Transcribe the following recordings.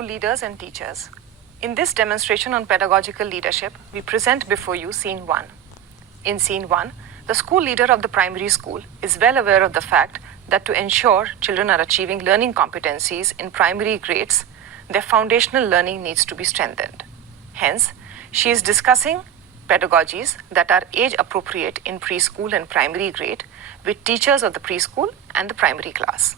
school leaders and teachers. In this demonstration on pedagogical leadership, we present before you Scene 1. In Scene 1, the school leader of the primary school is well aware of the fact that to ensure children are achieving learning competencies in primary grades, their foundational learning needs to be strengthened. Hence, she is discussing pedagogies that are age appropriate in preschool and primary grade with teachers of the preschool and the primary class.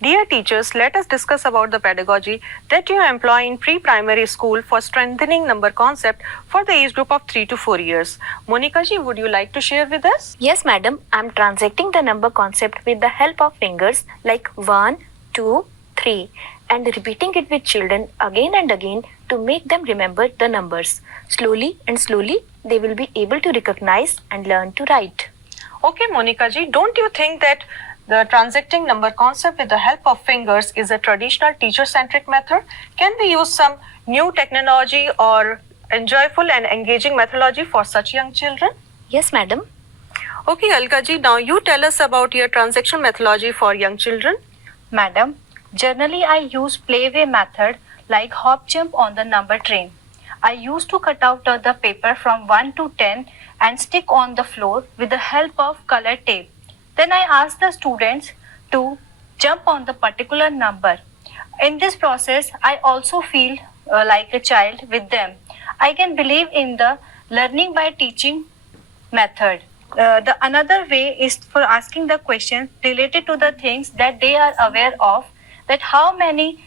Dear teachers, let us discuss about the pedagogy that you employ in pre-primary school for strengthening number concept for the age group of 3 to 4 years. Monica ji, would you like to share with us? Yes, madam. I'm transacting the number concept with the help of fingers like 1, 2, 3 and repeating it with children again and again to make them remember the numbers. Slowly and slowly, they will be able to recognize and learn to write. Okay, Monica ji, don't you think that the transacting number concept with the help of fingers is a traditional teacher-centric method? Can we use some new technology or enjoyable and engaging methodology for such young children? Yes, madam. Okay, Alka ji, now you tell us about your transaction methodology for young children. Madam, generally I use playway method like hop jump on the number train. I used to cut out the paper from 1 to 10 and stick on the floor with the help of color tape. Then I ask the students to jump on the particular number. In this process, I also feel like a child with them. I can believe in the learning by teaching method. The another way is for asking the questions related to the things that they are aware of, that how many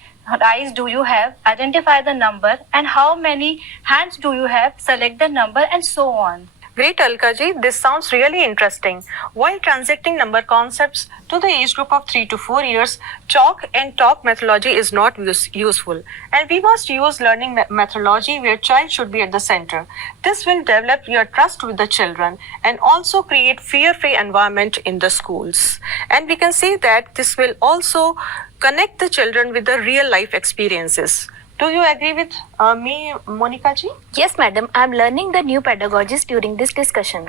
eyes do you have, identify the number, and how many hands do you have, select the number, and so on. Great, Alka ji. This sounds really interesting. While transacting number concepts to the age group of 3 to 4 years, chalk and talk methodology is not useful. And we must use learning methodology where child should be at the center. This will develop your trust with the children and also create fear-free environment in the schools. And we can say that this will also connect the children with the real life experiences. Do you agree with me, Monica ji? Yes, madam. I'm learning the new pedagogies during this discussion.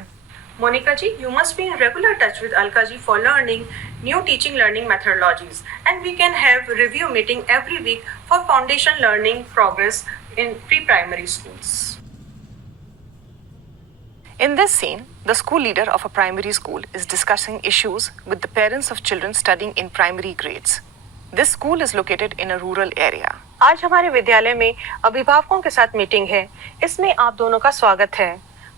Monica ji, you must be in regular touch with Alka ji for learning new teaching learning methodologies, and we can have review meeting every week for foundation learning progress in pre-primary schools. In this scene, the school leader of a primary school is discussing issues with the parents of children studying in primary grades. This school is located in a rural area. आज हमारे विद्यालय में अभिभावकों के साथ meeting है। इसमें आप दोनों का स्वागत है।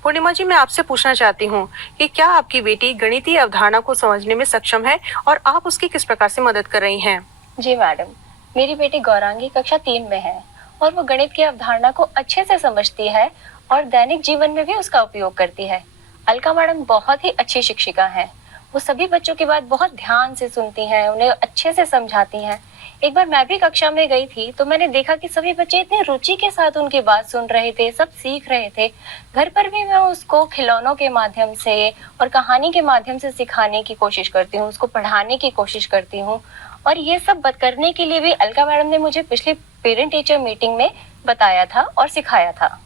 पूर्णिमा जी, मैं आपसे पूछना चाहती हूँ कि क्या आपकी बेटी गणितीय अवधारणा को समझने में सक्षम है और आप उसकी किस प्रकार से मदद कर रही हैं? जी मैडम, मेरी बेटी गौरांगी कक्षा 3 में है और वो गणित की अवधारणा को अच्छे से समझती है और दैनिक जीवन में भी उसका उपयोग करती है। अलका मैडम बहुत ही अच्छी शिक्षिका हैं। वो सभी बच्चों की बात बहुत ध्यान से सुनती हैं, उन्हें अच्छे से समझाती हैं। एक बार मैं भी कक्षा में गई थी तो मैंने देखा कि सभी बच्चे इतने रुचि के साथ उनकी बात सुन रहे थे, सब सीख रहे थे। घर पर भी मैं उसको खिलौनों के माध्यम से और कहानी के माध्यम से सिखाने की कोशिश करती हूँ, उसको पढ़ाने की कोशिश करती हूँ। और ये सब करने के लिए भी अलका मैडम ने मुझे पिछली पेरेंट टीचर मीटिंग में बताया था और सिखाया था।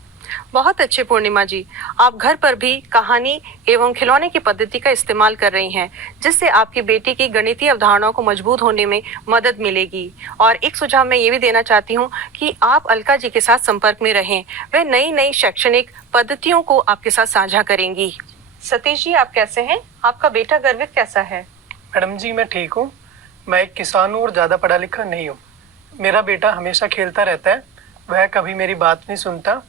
बहुत अच्छे पूर्णिमा जी, आप घर पर भी कहानी एवं खिलौने की पद्धति का इस्तेमाल कर रही हैं, जिससे आपकी बेटी की गणितीय अवधारणाओं को मजबूत होने में मदद मिलेगी। और एक सुझाव मैं ये भी देना चाहती हूँ कि आप अलका जी के साथ संपर्क में रहें, वे नई नई शैक्षणिक पद्धतियों को आपके साथ साझा करेंगी। सतीश जी, आप कैसे हैं? आपका बेटा गर्वित कैसा है? मैडम जी, मैं ठीक हूँ। मैं एक किसान हूँ और ज़्यादा पढ़ा लिखा नहीं हूँ। मेरा बेटा हमेशा खेलता रहता है, वह कभी मेरी बात नहीं सुनता।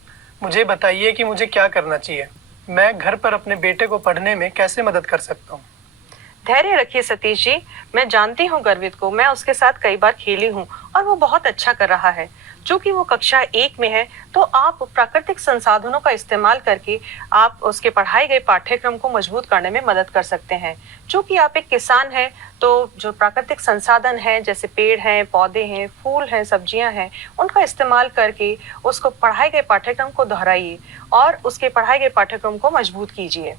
मुझे बताइए कि मुझे क्या करना चाहिए। मैं घर पर अपने बेटे को पढ़ने में कैसे मदद कर सकता हूँ? धैर्य रखिए सतीश जी, मैं जानती हूँ गर्वित को, मैं उसके साथ कई बार खेली हूँ और वो बहुत अच्छा कर रहा है। चूंकि वो कक्षा 1 में है तो आप प्राकृतिक संसाधनों का इस्तेमाल करके आप उसके पढ़ाए गए पाठ्यक्रम को मजबूत करने में मदद कर सकते हैं। चूंकि आप एक किसान हैं तो जो प्राकृतिक संसाधन हैं, जैसे पेड़ हैं, पौधे हैं, फूल हैं, सब्जियां हैं, उनका इस्तेमाल करके उसको पढ़ाए गए पाठ्यक्रम को दोहराइए और उसके पढ़ाए गए पाठ्यक्रम को मजबूत कीजिए।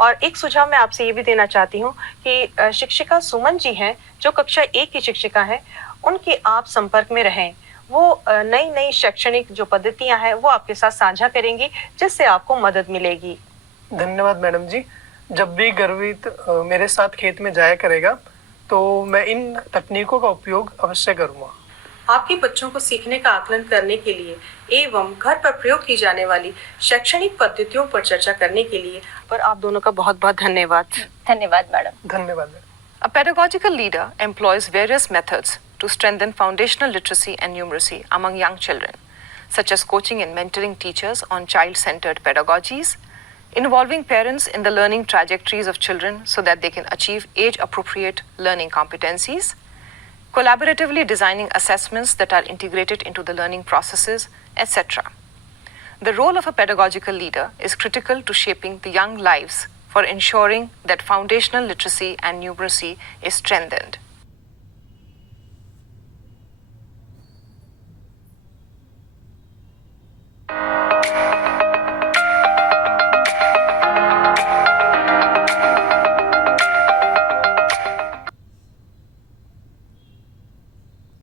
और एक सुझाव मैं आपसे ये भी देना चाहती हूँ कि शिक्षिका सुमन जी हैं, जो कक्षा 1 की शिक्षिका हैं, उनके आप संपर्क में रहें। वो नई नई शैक्षणिक जो पद्धतियां हैं वो आपके साथ साझा करेंगी, जिससे आपको मदद मिलेगी। धन्यवाद मैडम जी। जब भी गर्वित मेरे साथ खेत में जाया करेगा तो मैं इन तकनीकों का उपयोग अवश्य करूँगा। आपके बच्चों को सीखने का आकलन करने के लिए एवं घर पर प्रयोग की जाने वाली शैक्षणिक पद्धतियों पर चर्चा करने के लिए पर आप दोनों का बहुत बहुत धन्यवाद। धन्यवाद मैडम। धन्यवाद। A pedagogical leader employs various methods to strengthen foundational literacy and numeracy among young children, such as coaching and mentoring teachers on child-centered pedagogies, involving parents in the learning trajectories of children so that they can achieve age-appropriate learning competencies, collaboratively designing assessments that are integrated into the learning processes, etc. The role of a pedagogical leader is critical to shaping the young lives for ensuring that foundational literacy and numeracy is strengthened.